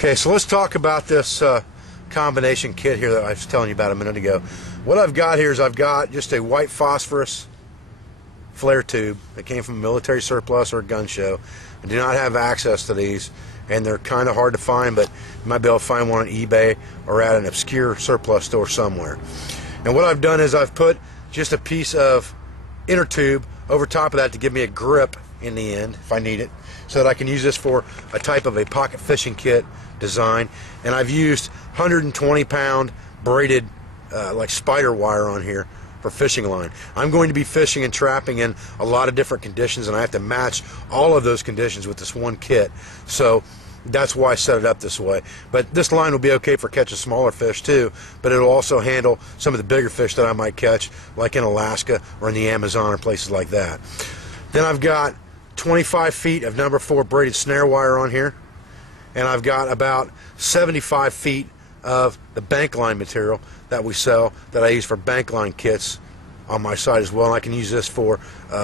Okay, so let's talk about this combination kit here that I was telling you about a minute ago. What I've got here is I've got just a white phosphorus flare tube that came from a military surplus or a gun show. I do not have access to these, and they're kind of hard to find, but you might be able to find one on eBay or at an obscure surplus store somewhere. And what I've done is I've put just a piece of inner tube over top of that to give me a grip in the end if I need it, so that I can use this for a type of a pocket fishing kit design. And I've used 120-pound braided like spider wire on here for fishing line. I'm going to be fishing and trapping in a lot of different conditions, and I have to match all of those conditions with this one kit. So that's why I set it up this way. But this line will be okay for catching smaller fish too, but it'll also handle some of the bigger fish that I might catch, like in Alaska or in the Amazon or places like that. Then I've got 25 feet of number 4 braided snare wire on here, and I've got about 75 feet of the bank line material that we sell that I use for bank line kits on my site as well. And I can use this for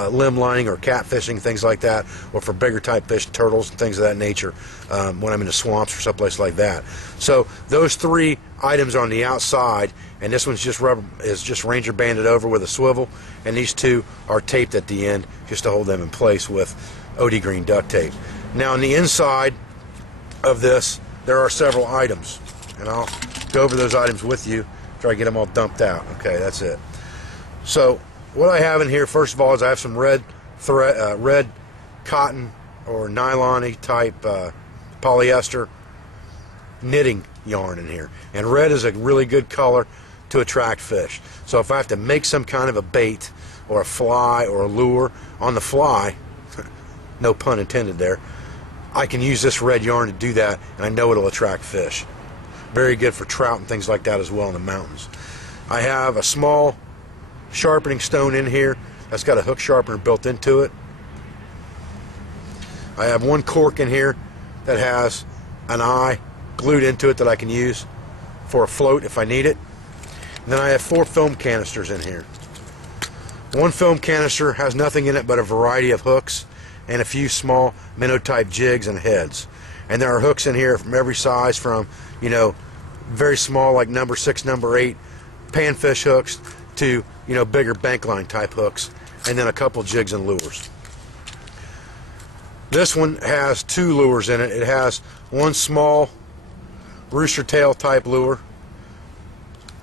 limb lining or catfishing, things like that, or for bigger type fish, turtles and things of that nature when I'm in the swamps or someplace like that. So those 3 items are on the outside, and this one's just rubber, is just Ranger banded over with a swivel, and these 2 are taped at the end just to hold them in place with OD green duct tape. Now on the inside of this there are several items, and I'll go over those items with you, try to get them all dumped out. Okay, that's it. So what I have in here, first of all, is I have some red thread, red cotton or nylon-y type polyester knitting yarn in here, and red is a really good color to attract fish. So if I have to make some kind of a bait or a fly or a lure on the fly, no pun intended there, I can use this red yarn to do that, and I know it'll attract fish. Very good for trout and things like that as well in the mountains. I have a small sharpening stone in here that's got a hook sharpener built into it. I have 1 cork in here that has an eye glued into it that I can use for a float if I need it. And then I have 4 film canisters in here. 1 film canister has nothing in it but a variety of hooks and a few small minnow type jigs and heads. And there are hooks in here from every size, from, you know, very small like number 6, number 8 panfish hooks to, you know, bigger bankline type hooks, and then a couple jigs and lures. This one has 2 lures in it. It has 1 small rooster tail type lure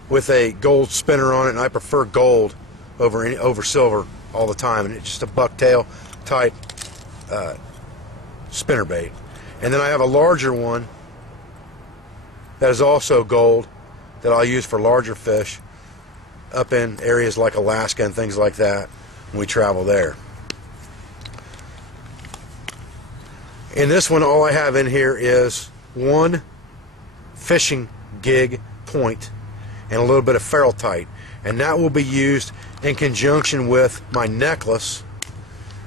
with a gold spinner on it, and I prefer gold over silver all the time, and it's just a bucktail type spinner bait. And then I have a larger one that is also gold that I'll use for larger fish up in areas like Alaska and things like that when we travel there. In this one, all I have in here is 1 fishing gig point and a little bit of Ferrule-Tite, and that will be used in conjunction with my necklace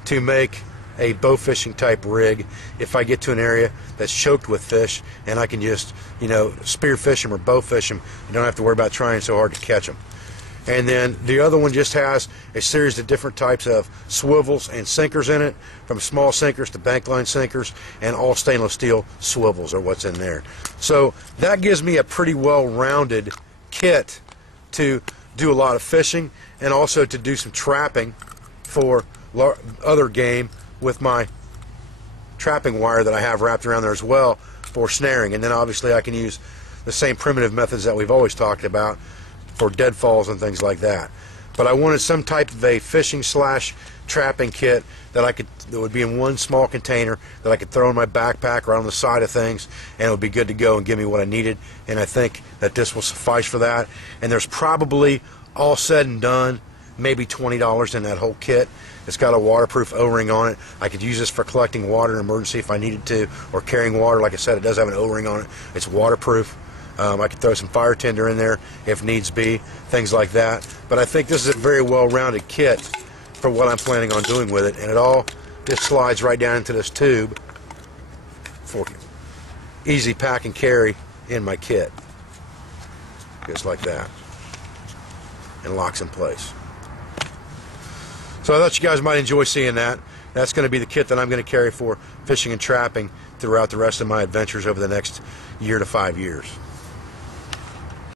to make a bow fishing type rig if I get to an area that's choked with fish and I can just, you know, spear fish them or bow fish them. You don't have to worry about trying so hard to catch them. And then the other one just has a series of different types of swivels and sinkers in it, from small sinkers to bankline sinkers, and all stainless steel swivels are what's in there. So that gives me a pretty well-rounded kit to do a lot of fishing and also to do some trapping for other game with my trapping wire that I have wrapped around there as well for snaring. And then obviously I can use the same primitive methods that we've always talked about for deadfalls and things like that. But I wanted some type of a fishing / trapping kit that would be in 1 small container that I could throw in my backpack or on the side of things, and it would be good to go and give me what I needed. And I think that this will suffice for that. And there's probably, all said and done, maybe $20 in that whole kit. It's got a waterproof O-ring on it. I could use this for collecting water in emergency if I needed to, or carrying water. Like I said, it does have an O-ring on it. It's waterproof. I could throw some fire tinder in there if needs be, things like that. But I think this is a very well-rounded kit for what I'm planning on doing with it, and it all just slides right down into this tube for easy pack and carry in my kit, just like that, and locks in place. So I thought you guys might enjoy seeing that. That's going to be the kit that I'm going to carry for fishing and trapping throughout the rest of my adventures over the next year to 5 years.